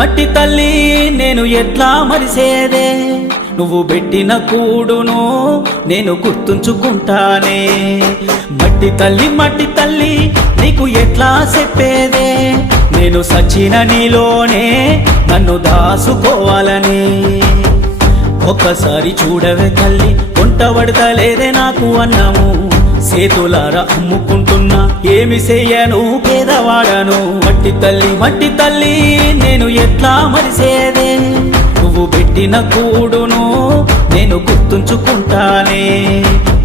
మట్టి తల్లి నేను ఎట్లా మరిసేదే, నువ్వు పెట్టిన కూడును నేను గుర్తుంచుకుంటానే. మట్టి తల్లి నీకు ఎట్లా చెప్పేదే, నేను సచిన నీలోనే నన్ను దాసుకోవాలని. ఒక్కసారి చూడవే తల్లి, వంట పడతలేదే నాకు అన్నము, సేతులారా అమ్ముకుంటున్నా ఏమి చెయ్యను పేదవాడను. మట్టి తల్లి నేను ఎట్లా మరిసేదే, నువ్వు పెట్టిన కూడును నేను గుర్తుంచుకుంటానే.